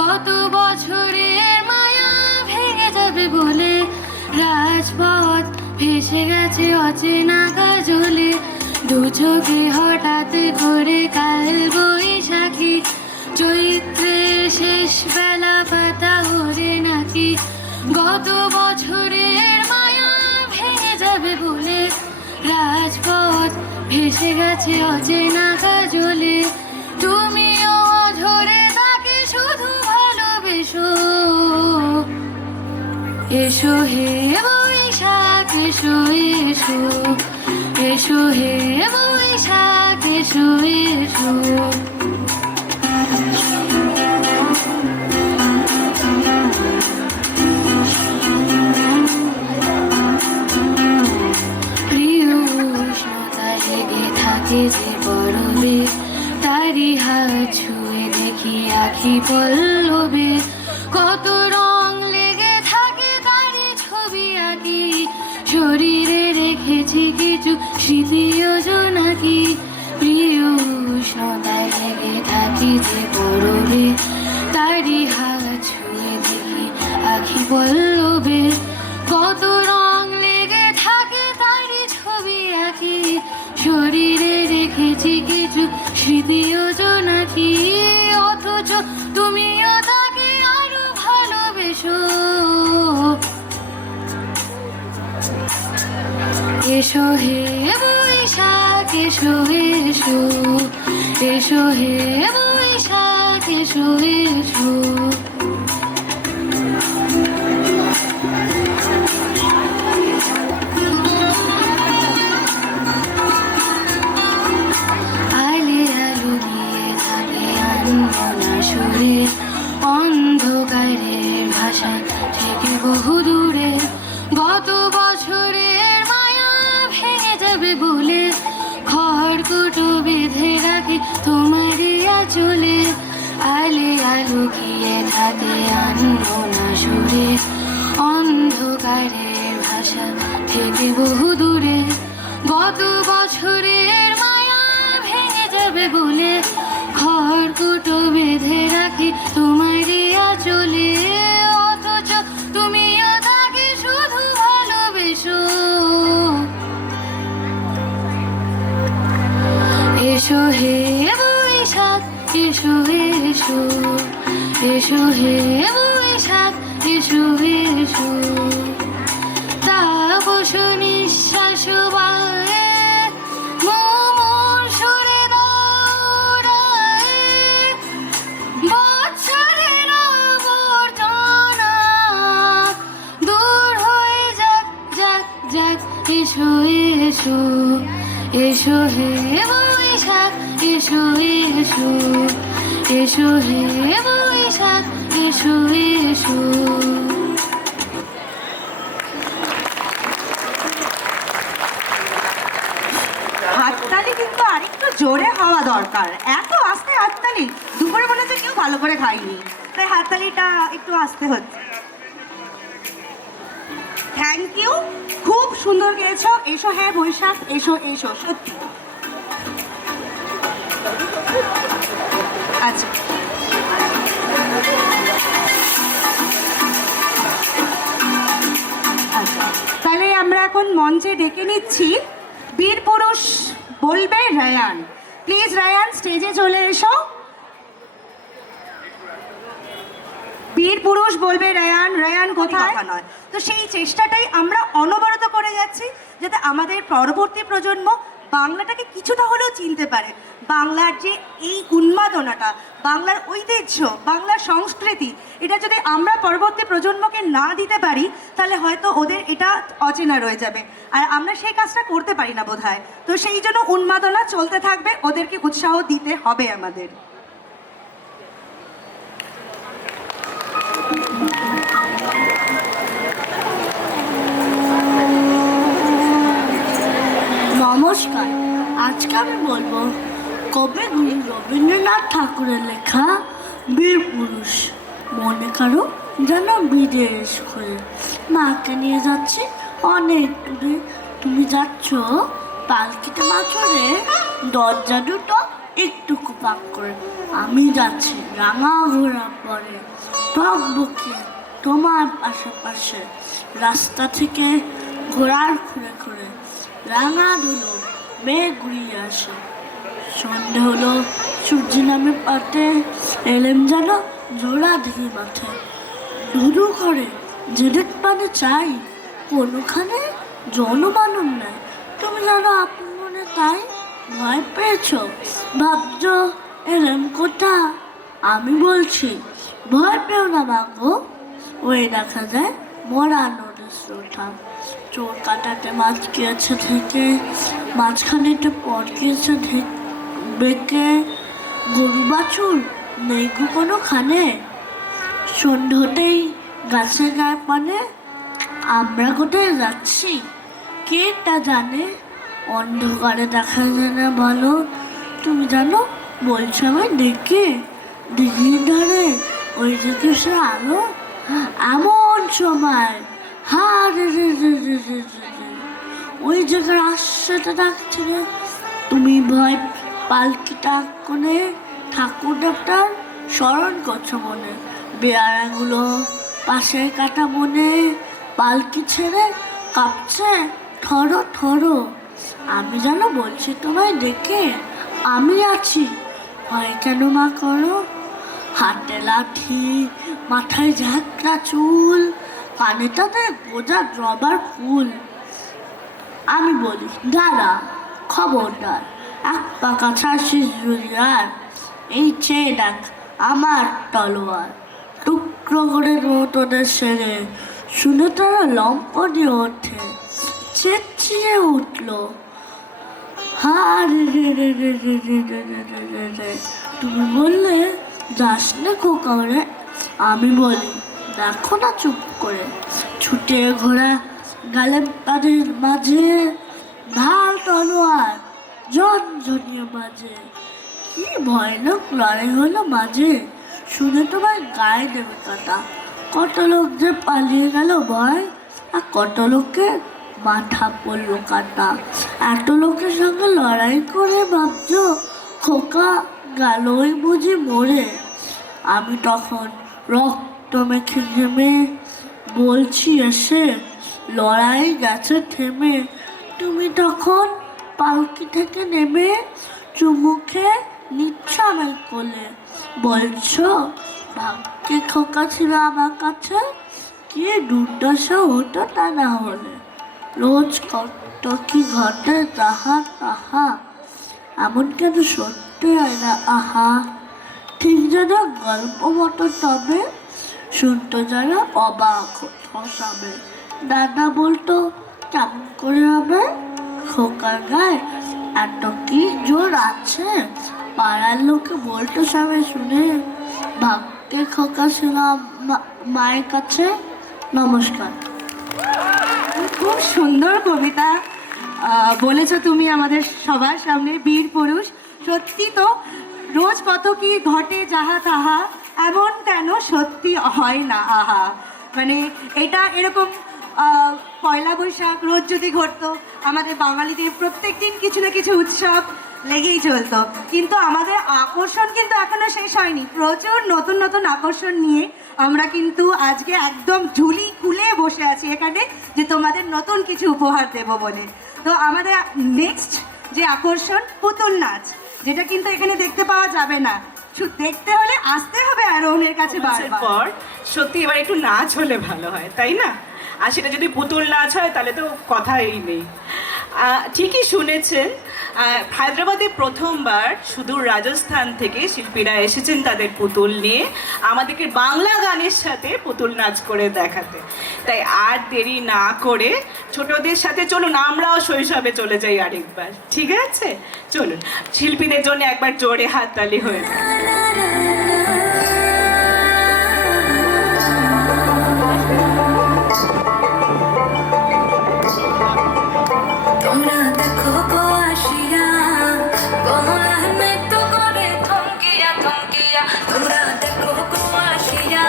গত বছরের মায়া ভেঙে যাবে বলে রাজপথ ভেসে গেছে অচেনা কাজলে। দু চোখে হঠাৎ করে কাল বৈশাখী, চৈত্রের শেষ বেলা পাতা ওরে নাকি, গত বছরের মায়া ভেঙে যাবে বলে রাজপথ ভেসে গেছে অচেনা কাজলে। তুমিও ঝরে তাকে শুধু ভালোবেসো, এসো হে বৈশাখ এসো এসো, এসো হে বৈশাখ এসো এসো। প্রিয় উষ্ণতা লেগে থাকে যে পরবে, তারি হাত ছুঁয়ে দেখি আখি পল্লবে, কত রং লেগে থাকে তারি ছবি আঁকি, শরীরে রেখেছি কিছু স্মৃতি যোজনাকি। প্রিয় উষ্ণতা লেগে থাকি যে পরবে, তারি হাত ছুঁয়ে দেখি আখি পল্লবে কত রং লেগে থাকে তারই ছবি আঁকি শরীরে রেখেছি কিছু স্মৃতিও জোনাকি অথচ তুমিও তাকে আরো ভালোবেসো এসো হে বৈশাখ এসো এসো এসো হে বৈশাখ এসো এসো আলে আলো নিয়ে থাকে আনমনা সুরে অন্ধকারের ভাষা থেকে বহু দূরে গত বছরের মায়া ভেঙে যাবে বলে খড়কুটো বেঁধে রাখি তোমার আঁচলে আলে আলো গিয়ে থাকে আনমনা সুরে অন্ধকারের ভাষা থেকে বহু দূরে গত বছরের মায়া ভেঙে যাবে বলে খড়কুটো বেঁধে রাখি তোমার আঁচলে অথচ তুমিও তাকে শুধু ভালোবেসো এসো হে বৈশাখ এসো এসো এসো হে বৈশাখ এসো এসো তাপস নিঃশ্বাস বায়ে মোর সুরে দৌড়ায় বৎসরের আবর্জনা দূর হয়ে যাক যাক যাক এসো এসো এসো হে বৈশাখ এসো এসো এসো হে বৈশাখ এসো এসো হাততালি কিন্তু আরেকটু জোরে হওয়া দরকার এত আস্তে হাততালি দুপুরে মনে হচ্ছে কেউ ভালো করে খায়নি তাই হাততালিটা একটু আস্তে হচ্ছে থ্যাংক ইউ খুব সুন্দর গেয়েছো এসো হ্যাঁ বৈশাখ এসো এসো সত্যি আচ্ছা আচ্ছা তাহলে আমরা এখন মঞ্চে ডেকে নিচ্ছি বীর পুরুষ বলবে রায়ান প্লিজ রায়ান স্টেজে চলে এসো বীর পুরুষ বলবে রায়ান রায়ান কোথায় নয় তো সেই চেষ্টাটাই আমরা অনবরত করে যাচ্ছি যাতে আমাদের পরবর্তী প্রজন্ম বাংলাটাকে কিছুটা হলেও চিনতে পারে বাংলার যে এই উন্মাদনাটা বাংলার ঐতিহ্য বাংলার সংস্কৃতি এটা যদি আমরা পরবর্তী প্রজন্মকে না দিতে পারি তাহলে হয়তো ওদের এটা অচেনা রয়ে যাবে আর আমরা সেই কাজটা করতে পারি না বোধহয় তো সেই জন্য উন্মাদনা চলতে থাকবে ওদেরকে উৎসাহ দিতে হবে আমাদের নমস্কার আজকে আমি বলবো কবিগুরু রবীন্দ্রনাথ ঠাকুরের লেখা বীর পুরুষ মনে করো যেন বিদেশ করে মাকে নিয়ে যাচ্ছি অনেক দূরে তুমি যাচ্ছ পালকিতে মাছরে দরজা দুটো একটু কুপাক করে আমি যাচ্ছি রাঙা ঘোড়া পরে টক বকে তোমার পাশাপাশি রাস্তা থেকে ঘোড়ার খুঁড়ে খুঁড়ে রাঙা ধুলো মেঘ ঘুরিয়ে আসে সন্ধে হলো সূর্য নামে পাতে এলেম যেন জোড়া দিঘি মাঠে ধুধু করে যেদিক পানে চাই কোনোখানে জনমানব নাই তুমি জানো আপন মনে তাই ভয় পেয়েছ ভাবছ এলেম কোথা আমি বলছি ভয় পেও না বাবু ওই দেখা যায় মরা নদীর শ্রোতা চোর কাটাতে মাছ গিয়েছে থেকে মাঝখানেতে পট গিয়েছে বেঁকে গরু বাছুর নেই গো কোনোখানে সন্ধ্যে হতেই গাছের গায়ে পানে আমরা কোথায় যাচ্ছি কে তা জানে অন্ধকারে দেখা যায় না বলো তুমি জানো বলছো আমি দেখে দিঘির ধারে ওই দিকে সে আলো এমন সময় হা রে রে রে রে রে রে ওই জায়গার আশ্বাতে ডাকছে রে তুমি ভয় পালকিটা কোণে ঠাকুর দেবতার স্মরণ করছো মনে বেয়ারাগুলো পাশের কাটা মনে পালকি ছেড়ে কাঁপছে থরো থরো। আমি যেন বলছি তোমায় ডেকে, আমি আছি, ভয় কেন মা করো। হাতে লাঠি, মাথায় ঝাঁকড়া চুল, কানেটাতে গোজা জবার ফুল। আমি বলি দাদা খবরদার, এক পাকা ছাড়ছিস জুলিয়ার, এই চেয়ে দেখ আমার তলোয়ার। টুকরো করে তোদের সেরে শুনে তারা লম্প দিয়ে ওঠে, চেঁচিয়ে উঠলো, হারে রে রে রে রে রে রে রে রে রে রে। তুমি বললে যাস না খোকা রে, আমি বলি দেখো না চুপ করে। ছুটে ঘোড়া গালে তাদের মাঝে, ঢাল তলোয়ার ঝনঝনিয়ে মাঝে। কি ভয়ানক লড়াই হলো মাঝে, শুনে তোমার গায়ে দেবে কাটা। কত লোক যে পালিয়ে গেল ভয়, আর কত লোকের মাথা পড়লো কাটা। এত লোকের সঙ্গে লড়াই করে ভাবছো খোকা গেলই বুঝি মরে। আমি তখন রক্ত মেখে ঘেমে বলছি এসে, লড়াই গেছে থেমে। তুমি তখন পালকি থেকে নেমে চুমুখে নিচ্ছ আমার কোলে, বলছো ভাগ্যে খোকা ছিল আমার কাছে, কি দুর্দশা হতো তা না হলে। রোজ কত কি ঘটে তাহা তাহা, এমন কেন সত্যি হয় না আহা। ঠিক যেন গল্প মতো তবে, শুনতো যারা অবাক হসাবে। দাদা বলতো কেমন করে হবে, খোকার গায়ে এত কি জোর আছে। পাড়ার লোকে বলতো সবাই শুনে, ভাগ্যে খোকা ছিল মায়ের কাছে। নমস্কার। খুব সুন্দর কবিতা বলেছো তুমি আমাদের সবার সামনে, বীর পুরুষ। সত্যি তো, রোজ কত কি ঘটে যাহা তাহা, এমন কেন সত্যি হয় না আহা। মানে এটা এরকম পয়লা বৈশাখ রোজ যদি ঘটতো, আমাদের বাঙালিদের প্রত্যেক দিন কিছু না কিছু উৎসব লেগেই চলতো। কিন্তু আমাদের আকর্ষণ কিন্তু এখনো শেষ হয়নি, প্রচুর নতুন নতুন আকর্ষণ নিয়ে আমরা কিন্তু আজকে একদম ঝুলি খুলে বসে আছি এখানে, যে তোমাদের নতুন কিছু উপহার দেব বলে। তো আমাদের নেক্সট যে আকর্ষণ পুতুল নাচ, যেটা কিন্তু এখানে দেখতে পাওয়া যাবে না, দেখতে হলে আসতে হবে আরোহণের কাছে বারবার। পর সত্যি এবার একটু নাচ হলে ভালো হয়, তাই না? আর সেটা যদি পুতুল নাচ হয় তাহলে তো কথাই নেই। ঠিকই শুনেছেন, হায়দ্রাবাদে প্রথমবার সুদূর রাজস্থান থেকে শিল্পীরা এসেছেন তাদের পুতুল নিয়ে আমাদেরকে বাংলা গানের সাথে পুতুল নাচ করে দেখাতে। তাই আর দেরি না করে ছোটদের সাথে চলুন আমরাও শৈশবে চলে যাই আরেকবার, ঠিক আছে? চলুন শিল্পীদের জন্য একবার জোরে হাততালি হয়ে যায়। তোমরা দেখো গো আসিয়া, কমলা নৃত্য করে থমকিয়া থমকিয়া। তোমরা দেখো গো আসিয়া,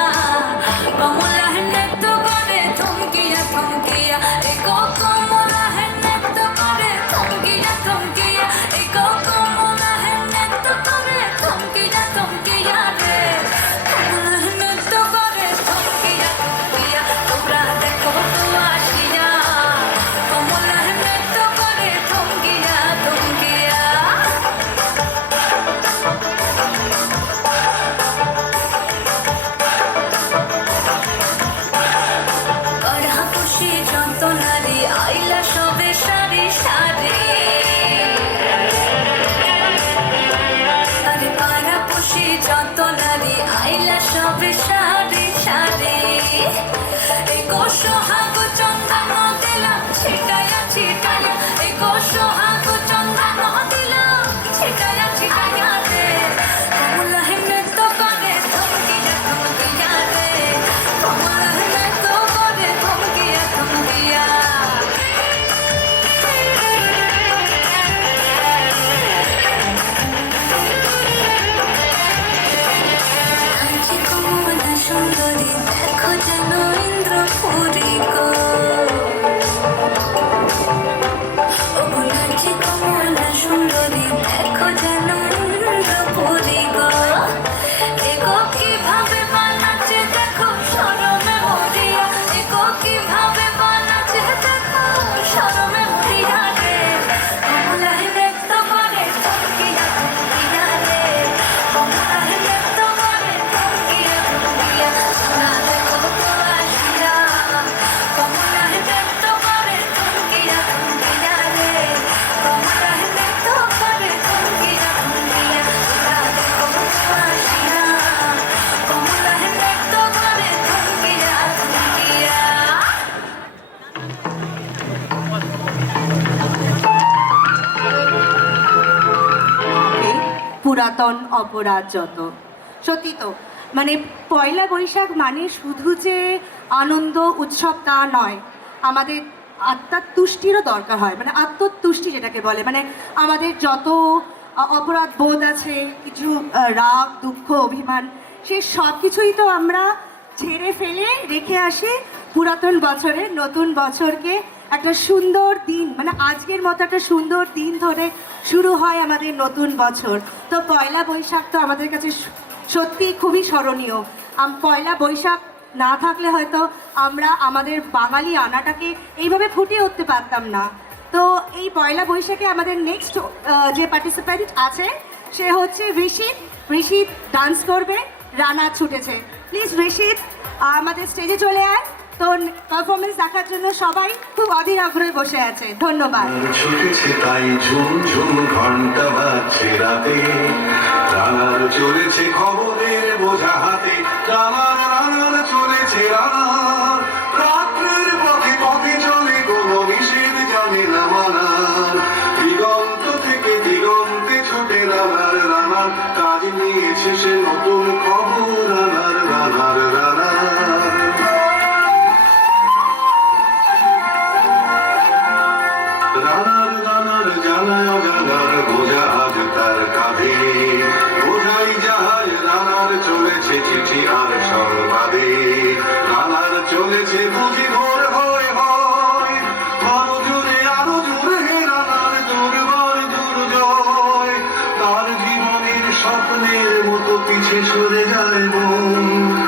কমলা নৃত্য করে থমকিয়া থমকিয়া। এই গো কমলা নৃত্য করে থমকিয়া থমকিয়া। এই গো কমলা নৃত্য করে থমকিয়া থমকিয়া। পুরাতন অপরাধ যত। সত্যি তো, মানে পয়লা বৈশাখ মানে শুধু যে আনন্দ উৎসব তা নয়, আমাদের আত্মার তুষ্টিরও দরকার হয়, মানে আত্মতুষ্টি যেটাকে বলে, মানে আমাদের যত অপরাধ বোধ আছে, কিছু রাগ দুঃখ অভিমান, সে সব কিছুই তো আমরা ঝেড়ে ফেলে রেখে আসি পুরাতন বছরে, নতুন বছরকে একটা সুন্দর দিন, মানে আজকের মতো একটা সুন্দর দিন ধরে শুরু হয় আমাদের নতুন বছর। তো পয়লা বৈশাখ তো আমাদের কাছে সত্যি খুবই স্মরণীয়। পয়লা বৈশাখ না থাকলে হয়তো আমরা আমাদের বাঙালি আনাটাকে এইভাবে ফুটিয়ে উঠতে পারতাম না। তো এই পয়লা বৈশাখে আমাদের নেক্সট যে পার্টিসিপেন্ট আছে সে হচ্ছে ঋষিত। ঋষিত ডান্স করবে, রানা ছুটেছে। প্লিজ ঋষিত আমাদের স্টেজে চলে আয়। তো পারফরমেন্স দেখার জন্য সবাই খুব অধীর আগ্রহে বসে আছে। ধন্যবাদ। ছুটেছে তাই ঝুমঝুম ঘন্টা বাজছে রাতে, রানার চলেছে খবরের বোঝা হাতে, রানার রানার চলেছে রানার, রাত্রের পথে পথে চলে কোনো নিষেধ জানে না মানার, দিগন্ত থেকে দিগন্তে ছোটে রানার রানার, কাজ নিয়েছে সে নতুন খবর রানার রানার রানার। রানার রানার জানায় জানার বোঝা আজ তার কাঁধে, বোঝাই জাহাজ রানার চলেছে চিঠি আর সংবাদে, রানার চলেছে বুঝি ভোর হয় হয়, আরো জোরে রানার দুর্বার দুর্জয়, তার জীবনের স্বপ্নের মতো পিছে সরে যায় মন,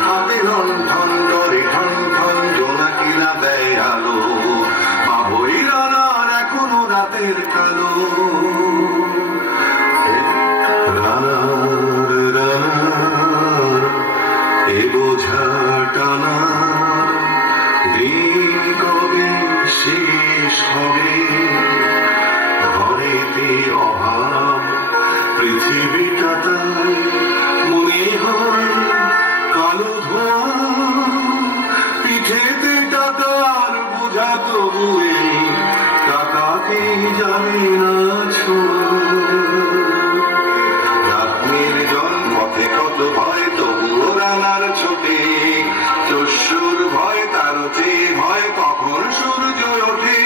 হাতে লণ্ঠন করে ঠন ঠন জোনাকিরা দেয় আলো, বাবুই রানার এখনো রাতের কালো, রানার রানার এ বোঝা টানা দিন কবে শেষ হবে, ঘরেতে অভাব পৃথিবীটা তাই মনে হয় কালো ধোঁয়া, পিঠেতে টাকার বোঝা তবুয়ে টাকাকে যাবে না ছোঁয়া, রাত্রির জল পথে কত ভয় তবুও রানার ছোটে, দস্যুর ভয় তার চেয়ে ভয় কখন সূর্য ওঠে,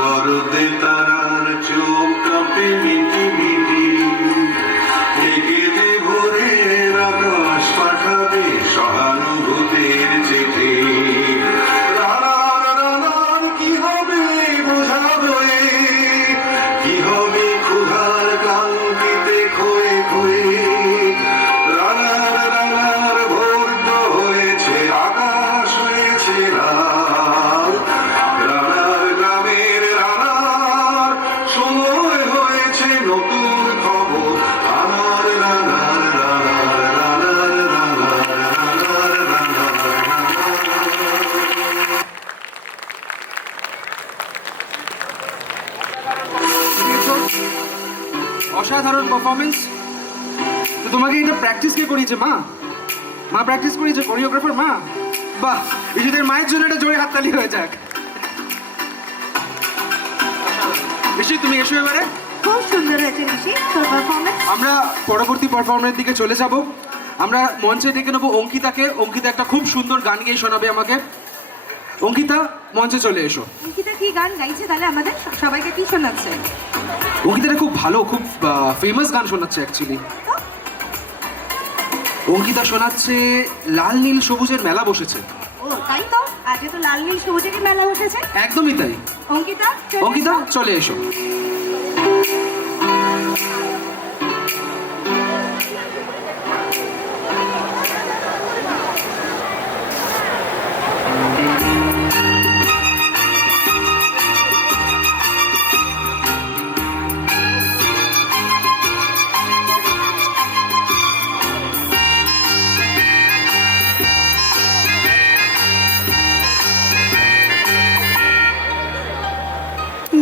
দরদে তারার চোখ কাঁপে মিটি মিটি, একে যে ভোরের আকাশ পাঠাবে সহানুভূতির চিঠি, রানার রানার কি হবে বোঝা বয়ে, কি হবে ক্ষুধার ক্লান্তিতে খয়ে খয়ে, রানার রানার ভোর তো হয়েছে আকাশ হয়েছে লাল, রানার গ্রামের রানার সময় হয়েছে নতুন খবর, রানার রানার রানার রানার রানার রানার রানার অসাধারণ পারফরমেন্স। তো তোমাকে এটা প্র্যাকটিস কে করিয়েছে? মা? মা প্র্যাকটিস করিয়েছে, কোরিওগ্রাফার মা? বাহ, ঋষিদের মায়ের জন্য একটা জোরে হাততালি হয়ে যাক। ঋষি তুমি এসো এবারে। খুব সুন্দর হয়েছে ঋষি তোর পারফরমেন্স। আমরা পরবর্তী পারফরমেন্সের দিকে চলে যাব। আমরা মঞ্চে ডেকে নেবো অঙ্কিতাকে। অঙ্কিতা একটা খুব সুন্দর গান গেয়ে শোনাবে আমাকে। অঙ্কিতা মঞ্চে চলে এসো। অঙ্কিতা কি গান গাইছে তাহলে আমাদের সবাইকে কি শোনাচ্ছে? অঙ্কিতাটা খুব ভালো, খুব ফেমাস গান শোনাচ্ছে অ্যাকচুয়ালি। অঙ্কিতা শোনাচ্ছে লাল নীল সবুজের মেলা বসেছে। ও তাই তো, আজ তো লাল নীল সবুজেরই মেলা বসেছে। একদমই তাই। অঙ্কিতা অঙ্কিতা চলে এসো।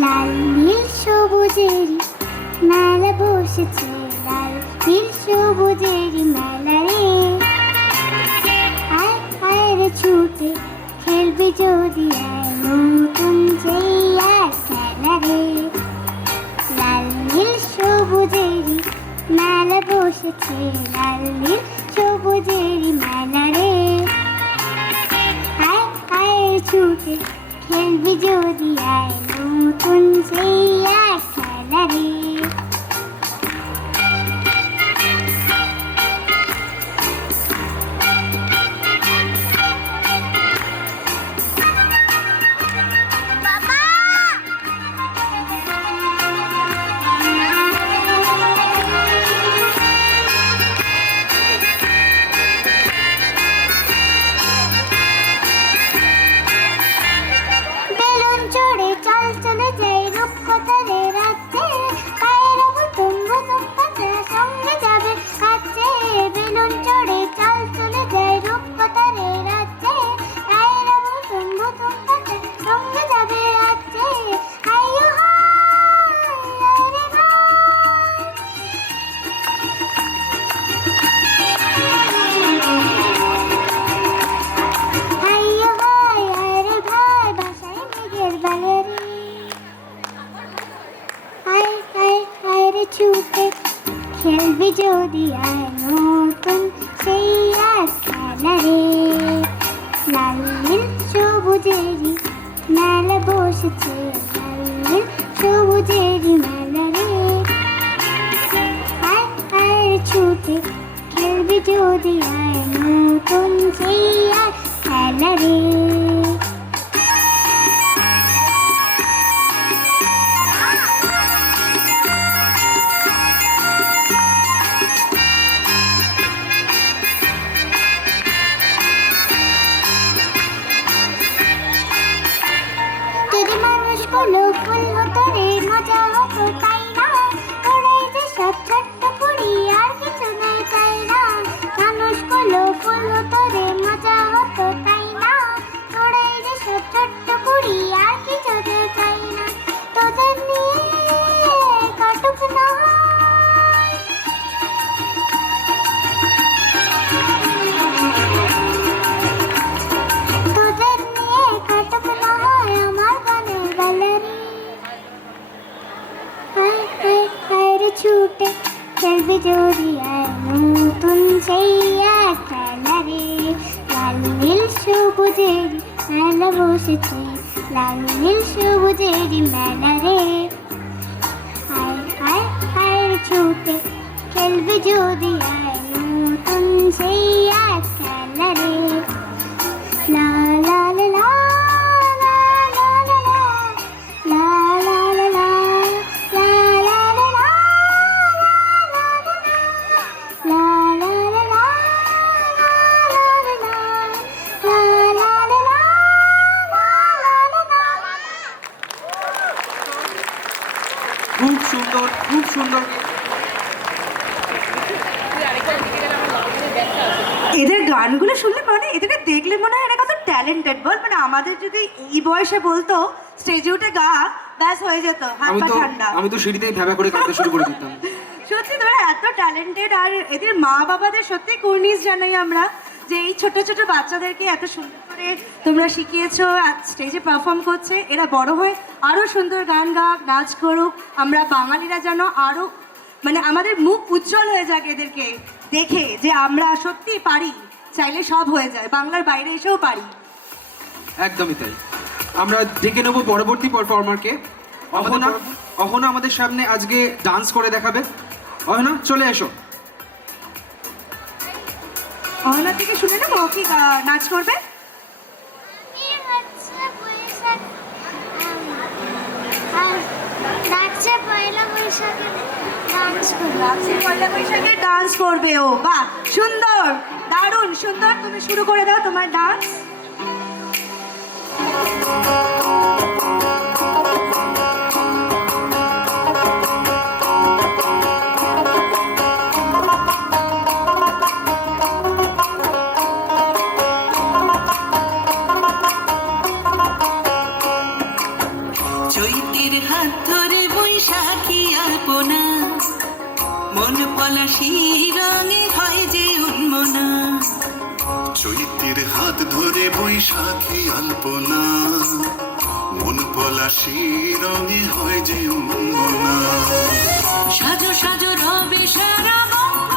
লাল নীল সবুজেরই মেলা বসেছে, লাল নীল সবুজেরই মেলা রে, আয় আয় রে ছুটে খেলবি যদি আয় নতুন যেই আর খেলা রে, লাল নীল সবুজেরই বসেছে লাল নীল সবুজেরই মেলা রে আয় আয় ছুটে খেলবি যদি আয় নতুন সেই এক খেলা রে বেলুন চড়ে চল চলে যাই রূপকথারে রাজ্যে পায়ের বুতুম বুতুম পাতা সঙ্গে যাবে কাছে বেলুন চড়ে চল চলে যাই রূপকথারে রাজ্যে পায়ের বুতুম বুতুম পাতা সঙ্গে যাবে কাছে হাইয়ো হায় রে হাইয়ো হায় রে ভাই বাসায় মেঘের বালেরি হায় হায় হায় রে ছুটে খেলবি যদি আয় নতুন সেই এক খেলা রে লাল নীল সবুজেরই মেলা বসেছে লাল নীল সবুজেরই মেলা রে হায় হায় রে ছুটে খেলবি যদি আয় নতুন সেই এক খেলা রে যদি মানুষগুলো ফুল হতো রে মজা হতো তাই না ওরাই যে সব ছোট্ট পুরি আর কিছু নেই চাই না মানুষগুলো ফুল হতো রে মজা হতো তাই না ওরাই যে সব ছোট্ট পুরি আর কিছু নেই চাই না তোদের নিয়ে কাটুক না তোদের নিয়ে কাটুক না হয় আমার গানের গ্যালারি হায় হায় হায় রে ছুটে খেলবি যদি আয় নতুন সেই এক খেলা রে লাল নীল সবুজেরই মেলা বসেছে লাল নীল সবুজেরই মেলা রে হায় হায় হায় রে ছুটে খেলবি যদি আয় নতুন সেই এক খেলা রে La la la la la la la la la la la la la la la la la la la la খুব সুন্দর খুব সুন্দর এদের গানগুলো শুনলে মানে এদেরকে দেখলে মনে হয় এরা কত ট্যালেন্টেড বল মানে আমাদের যদি এই বয়সে বলতো স্টেজে উঠে গা ব্যাস হয়ে যেত হাত পা ঠান্ডা আমি তো সিঁড়িতেই ভ্যাবা করে কাঁদতে শুরু করে দিতাম সত্যি তোরা এত ট্যালেন্টেড আর এদের মা বাবাদের সত্যি কুর্নিশ জানাই আমরা যে এই ছোট ছোট বাচ্চাদেরকে এত সুন্দর করে তোমরা শিখিয়েছো স্টেজে পারফর্ম করছে এরা বড় হয়ে আরো সুন্দর গান গাক নাচ করুক আমরা বাঙালিরা যেন আরো মানে আমাদের মুখ উজ্জ্বল হয়ে যাক এদেরকে দেখে যে আমরা সত্যি পারি চাইলে সব হয়ে যায় বাংলার বাইরে এসেও পারি একদমই তাই আমরা ডেকে নেবো পরবর্তী পারফর্মারকে অহনা অহনা আমাদের সামনে আজকে ডান্স করে দেখাবে অহনা চলে এসো অহনা থেকে শুনে নেবো কি নাচ করবে পয়লা বৈশাখে ডান্স পয়লা বৈশাখে ডান্স করবে ও বাহ সুন্দর দারুণ সুন্দর তুমি শুরু করে দাও তোমার ডান্স চৈতের হাত ধরে বৈশাখী আলপনা মন পলাশি রঙে হয় যে উন্মনা চৈতের হাত ধরে বৈশাখী আলপনা মন পলাশি রঙে হয় যে উন্মনা সাজো সাজো রবে সারা বঙ্গ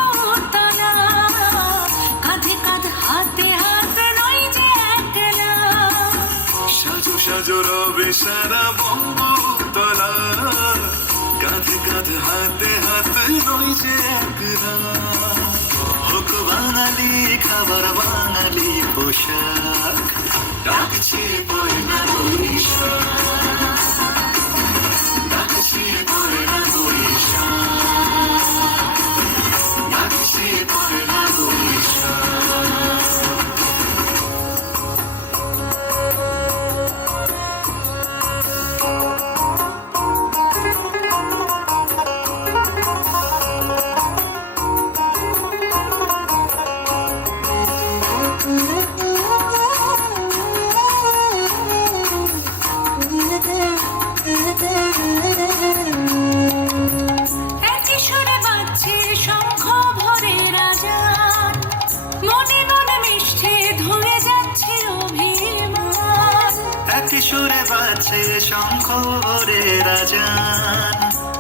জোরবে সারা বঙ্গতলা, কাঁধে কাঁধে হাতে হাতে রয়েছে একলা। হোক বাঙালি খাবার বাঙালি পোশাক, ডাকছে পয়লা বৈশাখ, ডাকছে পয়লা বৈশাখ, ডাকছে পয়লা বৈশাখ। একই সুরে বাজছে শঙ্খ ভরে রাজান, মনে মনে মিশছে ধুয়ে যাচ্ছে অভিমান। একই সুরে বাজছে শঙ্খ ভরে রাজান,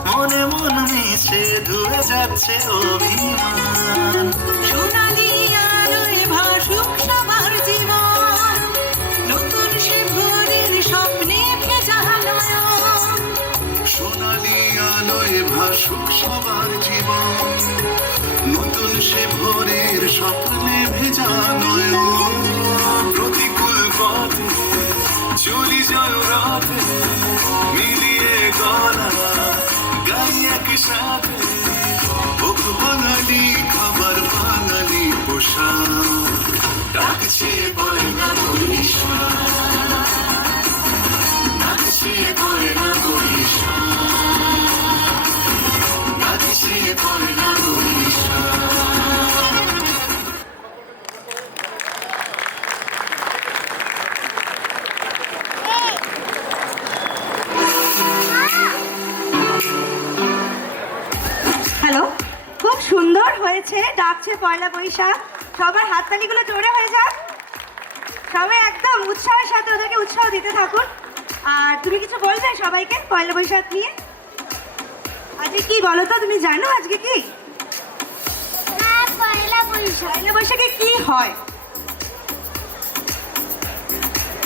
মনে মন মিশে ধুয়ে যাচ্ছে অভিমান। সোনালি আলোয় ভাসুক সবার জীবন, নতুন সে ভোরের স্বপ্নে ভেজা নয়ন। সোনালি আলোয় ভাসুক সবার জীবন, নতুন সে ভোরের স্বপ্নে ভেজা নয়ন। প্রতিকূল পথে চলি যায় রাতে, মিলিয়ে গলা গাই একসাথে। হোক বাঙালি খাবার বাঙালি পোশাক, ডাকছে পয়লা বৈশাখ, ডাকছে পয়লা বৈশাখ, ডাকছে পয়লা বৈশাখ। হ্যালো, খুব সুন্দর হয়েছে, ডাকছে পয়লা বৈশাখ। সবার হাততালিগুলো জোরে হয়ে যাক। সবাই একদম উৎসাহের সাথে ওদেরকে উৎসাহ দিতে থাকুন। আর তুমি কিছু বলবে সবাইকে পয়লা বৈশাখ নিয়ে? আজকে কি বলো তো, তুমি জানো আজকে কি? পয়লা বৈশাখ। পয়লা বৈশাখে কি হয়?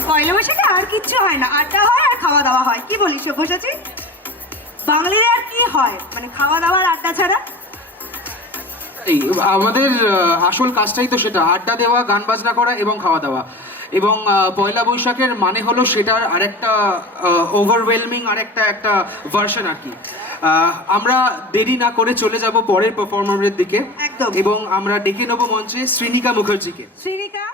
পয়লা বৈশাখে আর কিচ্ছু হয় না, আড্ডা হয় আর খাওয়া দাওয়া হয়। কি বলিস সব্যসাচী? বাঙালিদের আর কি হয় মানে খাওয়া দাওয়ার আড্ডা ছাড়া? এই আমাদের আসল কাজটাই তো সেটা, আড্ডা দেওয়া, গান বাজনা করা এবং খাওয়া দাওয়া। এবং পয়লা বৈশাখের মানে হলো সেটার আরেকটা ওভারওয়েলমিং একটা ভার্সন আর কি। আমরা দেরি না করে চলে যাব পরের পারফর্মারের দিকে একদম। এবং আমরা ডেকে নেবো মঞ্চে শ্রীনিকা মুখার্জিকে। শ্রীনিকা।